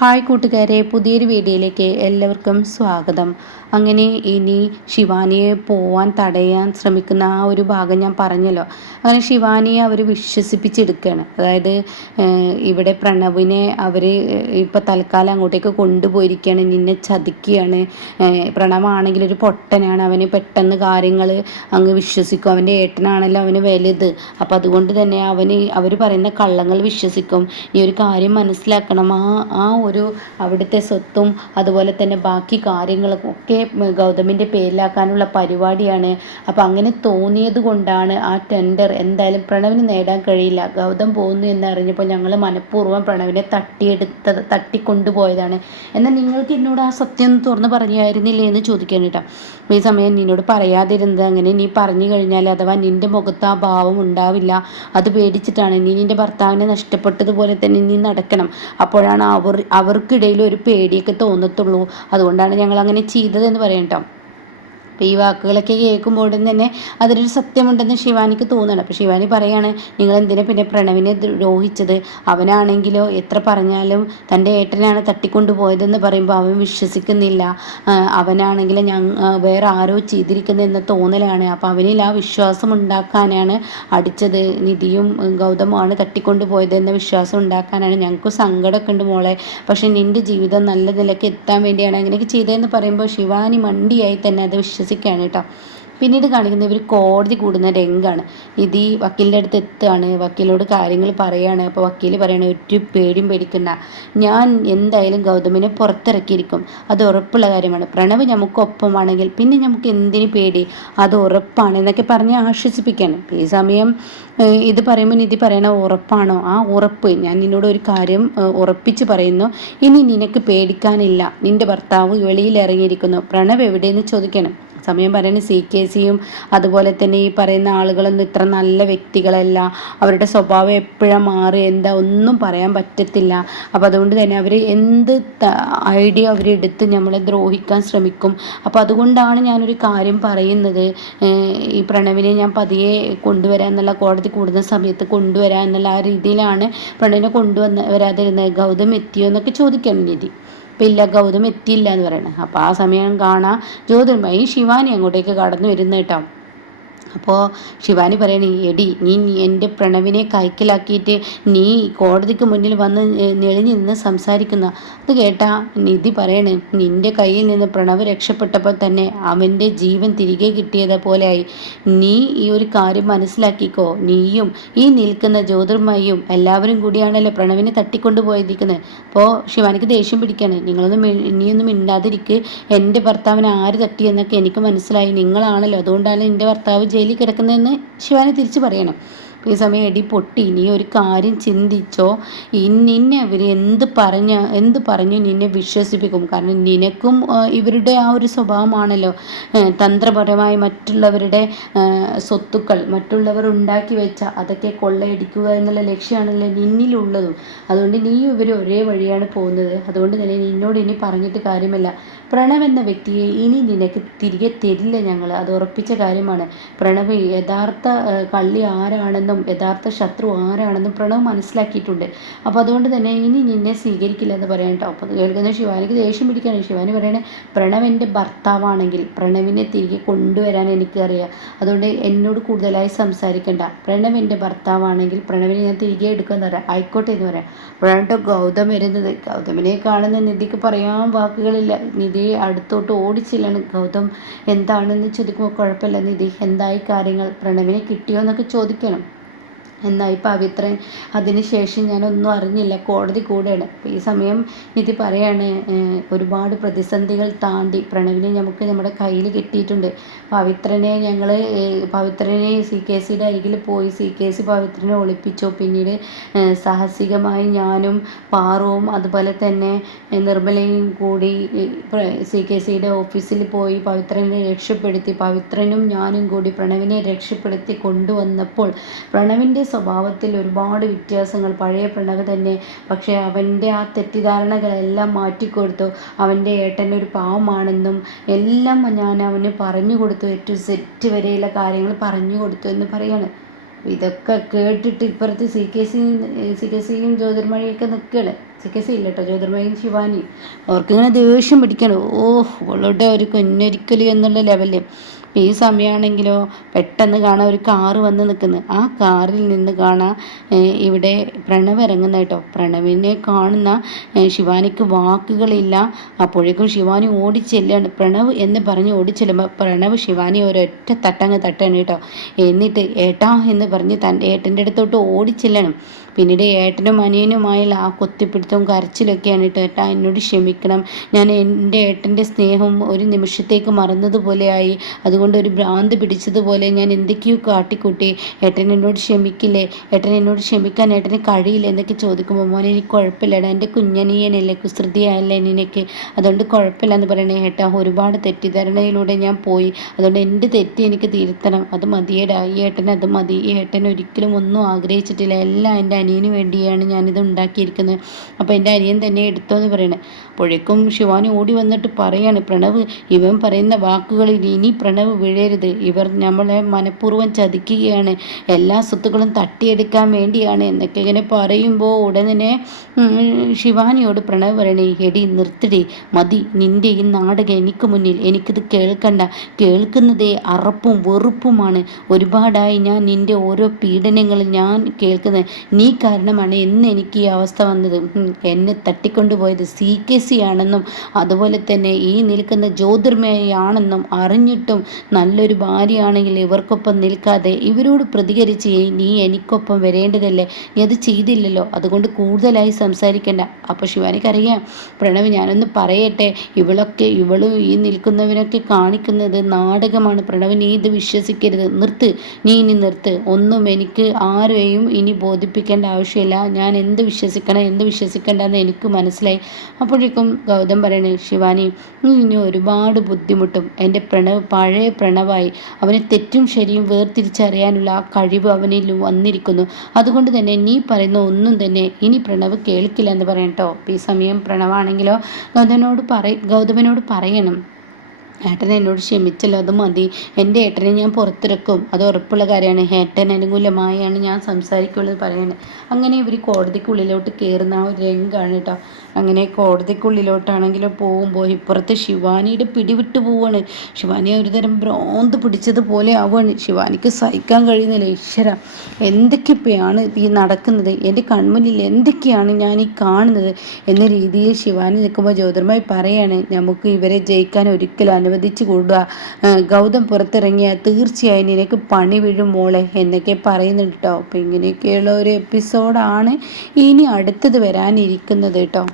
Hi കൂട്ടുകാരെ, പുതിയൊരു വീഡിയോയിലേക്ക് എല്ലാവർക്കും സ്വാഗതം. അങ്ങനെ ഇനി ശിവാനിയെ പോവാൻ തടയാൻ ശ്രമിക്കുന്ന ആ ഒരു ഭാഗം ഞാൻ പറഞ്ഞല്ലോ. അങ്ങനെ ശിവാനിയെ അവർ വിശ്വസിപ്പിച്ചെടുക്കുകയാണ്. അതായത് ഇവിടെ പ്രണവിനെ അവർ ഇപ്പോൾ തൽക്കാലം അങ്ങോട്ടേക്ക് കൊണ്ടുപോയിരിക്കുകയാണ്, നിന്നെ ചതിക്കുകയാണ്. പ്രണവാണെങ്കിൽ ഒരു പൊട്ടനാണ്, അവന് പെട്ടെന്ന് കാര്യങ്ങൾ അങ്ങ് വിശ്വസിക്കും. അവൻ്റെ ഏട്ടനാണല്ലോ അവന് വലുത്. അപ്പം അതുകൊണ്ട് തന്നെ അവർ പറയുന്ന കള്ളങ്ങൾ വിശ്വസിക്കും. ഈ ഒരു കാര്യം മനസ്സിലാക്കണം. ആ ഒരു അവിടുത്തെ സ്വത്തും അതുപോലെ തന്നെ ബാക്കി കാര്യങ്ങളൊക്കെ ഗൗതമിൻ്റെ പേരിലാക്കാനുള്ള പരിപാടിയാണ്. അപ്പം അങ്ങനെ തോന്നിയത് കൊണ്ടാണ് ആ ടെൻഡർ എന്തായാലും പ്രണവിന് നേടാൻ കഴിയില്ല. ഗൗതം പോകുന്നു എന്നറിഞ്ഞപ്പോൾ ഞങ്ങൾ മനഃപൂർവ്വം പ്രണവിനെ തട്ടിക്കൊണ്ടുപോയതാണ്. എന്നാൽ നിങ്ങൾക്ക് എന്നോട് ആ സത്യം തുറന്ന് പറഞ്ഞായിരുന്നില്ലേ എന്ന് ചോദിക്കാൻ കേട്ടോ. ഈ സമയം നിന്നോട് പറയാതിരുന്നത്, അങ്ങനെ നീ പറഞ്ഞു കഴിഞ്ഞാൽ അഥവാ നിൻ്റെ മുഖത്ത് ആ ഭാവം ഉണ്ടാവില്ല, അത് പേടിച്ചിട്ടാണ്. നീ നിൻ്റെ ഭർത്താവിനെ നഷ്ടപ്പെട്ടതുപോലെ തന്നെ നീ നടക്കണം. അപ്പോഴാണ് അവർക്കിടയിൽ ഒരു പേടിയൊക്കെ തോന്നത്തുള്ളൂ. അതുകൊണ്ടാണ് ഞങ്ങൾ അങ്ങനെ ചെയ്തതെന്ന് പറയട്ടോ. അപ്പോൾ ഈ വാക്കുകളൊക്കെ കേൾക്കുമ്പോൾ തന്നെ അതിലൊരു സത്യമുണ്ടെന്ന് ശിവാനിക്ക് തോന്നണം. അപ്പോൾ ശിവാനി പറയാണ്, നിങ്ങൾ എന്തിനാ പിന്നെ പ്രണവിനെ ദ്രോഹിച്ചത്? അവനാണെങ്കിലോ എത്ര പറഞ്ഞാലും തൻ്റെ ഏട്ടനാണ് തട്ടിക്കൊണ്ടുപോയതെന്ന് പറയുമ്പോൾ അവൻ വിശ്വസിക്കുന്നില്ല. അവനാണെങ്കിൽ വേറെ ആരോ ചെയ്തിരിക്കുന്നതെന്ന തോന്നലാണ്. അപ്പോൾ അവനിൽ ആ വിശ്വാസം ഉണ്ടാക്കാനാണ് അടിച്ചത്. നിധിയും ഗൗതമുമാണ് തട്ടിക്കൊണ്ടുപോയതെന്ന വിശ്വാസം ഉണ്ടാക്കാനാണ്. ഞങ്ങൾക്ക് സങ്കടമൊക്കെ ഉണ്ട് മോളെ, പക്ഷേ നിൻ്റെ ജീവിതം നല്ല നിലയ്ക്ക് എത്താൻ വേണ്ടിയാണ് അങ്ങനെയൊക്കെ ചെയ്തതെന്ന് പറയുമ്പോൾ ശിവാനി മണ്ടിയായി തന്നെ അത് വിശ്വസിക്കുകയാണ് കേട്ടോ. പിന്നീട് കാണിക്കുന്ന ഇവർ കോടതി കൂടുന്ന രംഗാണ്. നിധി വക്കീലിൻ്റെ അടുത്ത് എത്തുകയാണ്, വക്കീലോട് കാര്യങ്ങൾ പറയുകയാണ്. അപ്പോൾ വക്കീൽ പറയണ, ഒരു പേടിയും പേടിക്കണ്ട, ഞാൻ എന്തായാലും ഗൗതമിനെ പുറത്തിറക്കിയിരിക്കും, അത് ഉറപ്പുള്ള കാര്യമാണ്. പ്രണവ് നമുക്കൊപ്പമാണെങ്കിൽ പിന്നെ നമുക്ക് എന്തിനു പേടി, അത് ഉറപ്പാണ് എന്നൊക്കെ പറഞ്ഞ് ആശ്വസിപ്പിക്കുകയാണ്. ഈ സമയം ഇത് പറയുമ്പോൾ നിധി പറയണ, ഉറപ്പാണോ? ആ ഉറപ്പ്, ഞാൻ നിന്നോട് ഒരു കാര്യം ഉറപ്പിച്ച് പറയുന്നു, ഇനി നിനക്ക് പേടിക്കാനില്ല. നിൻ്റെ ഭർത്താവ് വെളിയിൽ ഇറങ്ങിയിരിക്കുന്നു. പ്രണവ് എവിടെയെന്ന് ചോദിക്കണം. സമയം പറയുന്നത് CKCയും അതുപോലെ തന്നെ ഈ പറയുന്ന ആളുകളൊന്നും ഇത്ര നല്ല വ്യക്തികളല്ല. അവരുടെ സ്വഭാവം എപ്പോഴും മാറി എന്താ ഒന്നും പറയാൻ പറ്റത്തില്ല. അപ്പോൾ അതുകൊണ്ട് തന്നെ അവർ എന്ത് ഐഡിയ അവരെടുത്ത് നമ്മളെ ദ്രോഹിക്കാൻ ശ്രമിക്കും. അപ്പോൾ അതുകൊണ്ടാണ് ഞാനൊരു കാര്യം പറയുന്നത്, ഈ പ്രണവിനെ ഞാൻ പതിയെ കൊണ്ടുവരാൻ എന്നുള്ള, കോടതി കൂടുന്ന സമയത്ത് കൊണ്ടുവരാൻ എന്നുള്ള ആ രീതിയിലാണ് പ്രണവിനെ വരാതിരുന്നത്. ഗൗതം എത്തിയോ എന്നൊക്കെ ചോദിക്കണം നിധി. അപ്പം ഇല്ല, ഗൗതം എത്തിയില്ല എന്ന് പറയണം. അപ്പോൾ ആ സമയം കാണാം ജ്യോതിർമയി ശിവാനി അങ്ങോട്ടേക്ക് കടന്നു വരുന്ന കേട്ടോ. അപ്പോൾ ശിവാനി പറയണേ, എടി നീ എൻ്റെ പ്രണവിനെ കൈക്കലാക്കിയിട്ട് നീ കോടതിക്ക് മുന്നിൽ വന്ന് നെളിഞ്ഞ് നിന്ന് സംസാരിക്കുന്ന. അത് കേട്ടാ നിധി പറയണേ, നിൻ്റെ കയ്യിൽ നിന്ന് പ്രണവ് രക്ഷപ്പെട്ടപ്പോൾ തന്നെ അവൻ്റെ ജീവൻ തിരികെ കിട്ടിയത് പോലെയായി. നീ ഈ ഒരു കാര്യം മനസ്സിലാക്കിക്കോ. നീയും ഈ നിൽക്കുന്ന ജ്യോതിർമയും എല്ലാവരും കൂടിയാണല്ലോ പ്രണവിനെ തട്ടിക്കൊണ്ടു പോയിരിക്കുന്നത്. അപ്പോൾ ശിവാനിക്ക് ദേഷ്യം പിടിക്കുകയാണ്. നീയൊന്നും മിണ്ടാതിരിക്ക്. എൻ്റെ ഭർത്താവിനെ ആര് തട്ടിയെന്നൊക്കെ എനിക്ക് മനസ്സിലായി. നിങ്ങളാണല്ലോ, അതുകൊണ്ടാണ് എൻ്റെ ഭർത്താവ് ജയിലിൽ കിടക്കുന്നതെന്ന് ശിവാനി തിരിച്ചു പറയണം. ഈ സമയം എടി പൊട്ടി, നീ ഒരു കാര്യം ചിന്തിച്ചോ, നിന്നെ അവർ എന്ത് പറഞ്ഞു നിന്നെ വിശ്വസിപ്പിക്കും. കാരണം നിനക്കും ഇവരുടെ ആ ഒരു സ്വഭാവമാണല്ലോ, തന്ത്രപരമായി മറ്റുള്ളവരുടെ സ്വത്തുക്കൾ മറ്റുള്ളവർ ഉണ്ടാക്കി വെച്ച അതൊക്കെ കൊള്ളയടിക്കുക എന്നുള്ള ലക്ഷ്യമാണല്ലോ നിന്നിലുള്ളതും. അതുകൊണ്ട് നീയും ഇവർ ഒരേ വഴിയാണ് പോകുന്നത്. അതുകൊണ്ട് തന്നെ നിന്നോട് ഇനി പറഞ്ഞിട്ട് കാര്യമില്ല. പ്രണവ് എന്ന വ്യക്തിയെ ഇനി നിനക്ക് തിരികെ തരില്ല ഞങ്ങൾ, അത് ഉറപ്പിച്ച കാര്യമാണ്. പ്രണവ് യഥാർത്ഥ കള്ളി ആരാണെന്നും യഥാർത്ഥ ശത്രു ആരാണെന്നും പ്രണവ് മനസ്സിലാക്കിയിട്ടുണ്ട്. അപ്പോൾ അതുകൊണ്ട് തന്നെ ഇനി നിന്നെ സ്വീകരിക്കില്ല എന്ന് പറയാം കേട്ടോ. അപ്പോൾ കേൾക്കുന്ന ശിവാനിക്ക് ദേഷ്യം പിടിക്കുകയാണ്. ശിവാനി പറയണേ, പ്രണവ് എൻ്റെ ഭർത്താവാണെങ്കിൽ പ്രണവിനെ തിരികെ കൊണ്ടുവരാൻ എനിക്കറിയാം. അതുകൊണ്ട് എന്നോട് കൂടുതലായി സംസാരിക്കണ്ട. പ്രണവ് എൻ്റെ ഭർത്താവാണെങ്കിൽ പ്രണവിനെ ഞാൻ തിരികെ എടുക്കുമെന്ന് പറയാം. ആയിക്കോട്ടെ എന്ന് പറയാം. അപ്പോഴാണ് ഗൗതം വരുന്നത്. ഗൗതമിനെ കാണുന്ന നിധിക്ക് പറയാൻ വാക്കുകളില്ല. നിധി അടുത്തോട്ട് ഓടിച്ചില്ലാണ്. ഗൗതം എന്താണെന്ന് ചോദിക്കുമ്പോൾ, കുഴപ്പമില്ല നിധി, എന്തായി കാര്യങ്ങൾ, പ്രണവിനെ കിട്ടിയോ എന്നൊക്കെ ചോദിക്കണം. എന്നാൽ പവിത്രൻ അതിനുശേഷം ഞാനൊന്നും അറിഞ്ഞില്ല, കോടതി കൂടെയാണ്. അപ്പോൾ ഈ സമയം നിധി പറയാണ്, ഒരുപാട് പ്രതിസന്ധികൾ താണ്ടി പ്രണവിനെ നമുക്ക് നമ്മുടെ കയ്യിൽ കിട്ടിയിട്ടുണ്ട്. പവിത്രനെ CKCയുടെ അരികിൽ പോയി CKC പവിത്രനെ ഒളിപ്പിച്ചു. പിന്നീട് സാഹസികമായി ഞാനും പാറുവും അതുപോലെ തന്നെ നിർമ്മലയും കൂടി CKCയുടെ ഓഫീസിൽ പോയി പവിത്രനെ രക്ഷപ്പെടുത്തി. പവിത്രനും ഞാനും കൂടി പ്രണവിനെ രക്ഷപ്പെടുത്തി കൊണ്ടുവന്നപ്പോൾ പ്രണവിൻ്റെ സ്വഭാവത്തിൽ ഒരുപാട് വ്യത്യാസങ്ങൾ, പഴയ പ്രണവ് തന്നെ. പക്ഷേ അവൻ്റെ ആ തെറ്റിദ്ധാരണകളെല്ലാം മാറ്റിക്കൊടുത്തു. അവൻ്റെ ഏട്ടൻ ഒരു പാവമാണെന്നും എല്ലാം ഞാൻ അവന് പറഞ്ഞു കൊടുത്തു. ഏറ്റവും സെറ്റ് വരെയുള്ള കാര്യങ്ങൾ പറഞ്ഞു കൊടുത്തു എന്ന് പറയാണ്. ഇതൊക്കെ കേട്ടിട്ട് ഇപ്പുറത്ത് CKCയും ജ്യോതിർമഴിയൊക്കെ നിൽക്കുകയാണ്. ചിക്കസി ഇല്ല കേട്ടോ ജ്യോതിർമയും ശിവാനി അവർക്കിങ്ങനെ ദേഷ്യം പിടിക്കണം. അവളുടെ ഒരു കുഞ്ഞൊരിക്കല് എന്നുള്ള ലെവലിൽ. ഈ സമയമാണെങ്കിലോ പെട്ടെന്ന് കാണാൻ ഒരു കാറ് വന്ന് നിൽക്കുന്നു. ആ കാറിൽ നിന്ന് കാണാൻ ഇവിടെ പ്രണവ് ഇറങ്ങുന്ന കേട്ടോ. പ്രണവിനെ കാണുന്ന ശിവാനിക്ക് വാക്കുകളില്ല. അപ്പോഴേക്കും ശിവാനി ഓടിച്ചെല്ലാണ്. പ്രണവ് എന്ന് പറഞ്ഞ് ഓടിച്ചെല്ലുമ്പോൾ പ്രണവ് ശിവാനി ഒരൊറ്റ തട്ടങ്ങ് തട്ടാണ് കേട്ടോ. എന്നിട്ട് ഏട്ടാ എന്ന് പറഞ്ഞ് തൻ്റെ ഏട്ടൻ്റെ അടുത്തോട്ട് ഓടിച്ചെല്ലണം. പിന്നീട് ഏട്ടനും അനിയനുമായുള്ള ആ കൊത്തിപ്പിടുത്തവും കരച്ചിലൊക്കെയാണ് കേട്ടോ. ഏട്ടാ എന്നോട് ക്ഷമിക്കണം, ഞാൻ എൻ്റെ ഏട്ടൻ്റെ സ്നേഹം ഒരു നിമിഷത്തേക്ക് മറന്നതുപോലെയായി, അതുകൊണ്ട് ഒരു ഭ്രാന്ത് പിടിച്ചതുപോലെ ഞാൻ എന്തൊക്കെയോ കാട്ടിക്കൂട്ടി, ഏട്ടൻ എന്നോട് ക്ഷമിക്കില്ലേ, ഏട്ടൻ എന്നോട് ക്ഷമിക്കാൻ ഏട്ടന് കഴിയില്ല എന്നൊക്കെ ചോദിക്കുമ്പോൾ മോനെ എനിക്ക് കുഴപ്പമില്ലടാ, എൻ്റെ കുഞ്ഞനിയനല്ലേ, കുസൃതിയായല്ലേ നിനക്ക്, അതുകൊണ്ട് കുഴപ്പമില്ല എന്ന് പറയണേ. ഏട്ടാ ഒരുപാട് തെറ്റിദ്ധാരണയിലൂടെ ഞാൻ പോയി, അതുകൊണ്ട് എൻ്റെ തെറ്റ് എനിക്ക് തിരുത്തണം, അത് മതിയേടാ, ഈ ഏട്ടൻ അത് മതി, ഈ ഏട്ടൻ ഒരിക്കലും ഒന്നും ആഗ്രഹിച്ചിട്ടില്ല, എല്ലാം എൻ്റെ അനിയന് വേണ്ടിയാണ് ഞാനിത് ഉണ്ടാക്കിയിരിക്കുന്നത്, അപ്പോൾ എൻ്റെ അനിയൻ തന്നെ എടുത്തോ എന്ന് പറയണേ. അപ്പോഴേക്കും ശിവാനി ഓടി വന്നിട്ട് പറയാണ്, പ്രണവ് ഇവൻ പറയുന്ന വാക്കുകളിൽ ഇനി പ്രണവ് വീഴരുത്, ഇവർ നമ്മളെ മനഃപൂർവ്വം ചതിക്കുകയാണ്, എല്ലാ സ്വത്തുക്കളും തട്ടിയെടുക്കാൻ വേണ്ടിയാണ് എന്നൊക്കെ ഇങ്ങനെ പറയുമ്പോൾ ഉടനെ ശിവാനിയോട് പ്രണവ് പറയണേ, എടി നിർത്തിടി, മതി നിൻ്റെ ഈ നാടകം എനിക്ക് മുന്നിൽ, എനിക്കിത് കേൾക്കണ്ട, കേൾക്കുന്നതേ അറപ്പും വെറുപ്പുമാണ്, ഒരുപാടായി ഞാൻ നിൻ്റെ ഓരോ പീഡനങ്ങളും ഞാൻ കേൾക്കുന്നത്, നീ കാരണമാണ് എന്ന് എനിക്ക് ഈ അവസ്ഥ വന്നത്, എന്നെ തട്ടിക്കൊണ്ടുപോയത് CKC ആണെന്നും അതുപോലെ തന്നെ ഈ നിൽക്കുന്ന ജ്യോതിർമയാണെന്നും അറിഞ്ഞിട്ടും നല്ലൊരു ഭാര്യയാണെങ്കിൽ ഇവർക്കൊപ്പം നിൽക്കാതെ ഇവരോട് പ്രതികരിച്ച് നീ എനിക്കൊപ്പം വരേണ്ടതല്ലേ, നീ അത് ചെയ്തില്ലല്ലോ, അതുകൊണ്ട് കൂടുതലായി സംസാരിക്കണ്ട. അപ്പോൾ ശിവാനിക്കറിയാം പ്രണവ് ഞാനൊന്ന് പറയട്ടെ, ഇവളും ഈ നിൽക്കുന്നവരൊക്കെ കാണിക്കുന്നത് നാടകമാണ്, പ്രണവ് നീ ഇത് വിശ്വസിക്കരുത്, നിർത്ത്, നീ ഇനി നിർത്ത്, ഒന്നും എനിക്ക് ആരെയും ഇനി ബോധിപ്പിക്കേണ്ട ആവശ്യമില്ല, ഞാൻ എന്ത് വിശ്വസിക്കണം എന്ത് വിശ്വസിക്കേണ്ടെന്ന് എനിക്ക് മനസ്സിലായി. അപ്പോഴേക്കും ഗൗതം പറയണേ, ശിവാനി നീ ഇനി ഒരുപാട് ബുദ്ധിമുട്ടും, എൻ്റെ പ്രണവ് പഴയ പ്രണവായി, അവന് തെറ്റും ശരിയും വേർതിരിച്ചറിയാനുള്ള ആ കഴിവ് അവനിൽ വന്നിരിക്കുന്നു, അതുകൊണ്ട് തന്നെ നീ പറയുന്ന ഒന്നും തന്നെ ഇനി പ്രണവ് കേൾക്കില്ല എന്ന് പറയട്ടോ. ഈ സമയം പ്രണവാണെങ്കിലോ ഗൗതമനോട് പറയണം, ഏട്ടൻ എന്നോട് ക്ഷമിച്ചല്ലോ, അത് മതി, എൻ്റെ ഏട്ടനെ ഞാൻ പുറത്തിറക്കും, അത് ഉറപ്പുള്ള കാര്യമാണ്, ഏട്ടൻ അനുകൂലമായാണ് ഞാൻ സംസാരിക്കുള്ളൂ എന്ന് പറയുന്നത്. അങ്ങനെ ഇവർ കോടതിക്കുള്ളിലോട്ട് കയറുന്ന ആ ഒരു രംഗമാണ് കേട്ടോ. അങ്ങനെ കോടതിക്കുള്ളിലോട്ടാണെങ്കിലും പോകുമ്പോൾ ഇപ്പുറത്ത് ശിവാനിയുടെ പിടിവിട്ട് പോവാണ്. ശിവാനി ഒരുതരം ഭ്രാന്ത് പിടിച്ചതുപോലെ ആവുകയാണ്. ശിവാനിക്ക് സഹിക്കാൻ കഴിയുന്നില്ല. ഈശ്വര എന്തൊക്കെയാണ് ഈ നടക്കുന്നത്, എൻ്റെ കൺമുന്നിൽ എന്തൊക്കെയാണ് ഞാൻ ഈ കാണുന്നത് എന്ന രീതിയിൽ ശിവാനി നിൽക്കുമ്പോൾ ജ്യോതിർമായി പറയാണ്, നമുക്ക് ഇവരെ ജയിക്കാൻ ഒരിക്കലും അനുവദിച്ചു കൂടുക, ഗൗതം പുറത്തിറങ്ങിയാൽ തീർച്ചയായും നിനക്ക് പണി വീഴും മോളെ എന്നൊക്കെ പറയുന്നുണ്ട് കേട്ടോ. അപ്പോൾ ഇങ്ങനെയൊക്കെയുള്ള ഒരു എപ്പിസോഡാണ് ഇനി അടുത്തത് വരാനിരിക്കുന്നത് കേട്ടോ.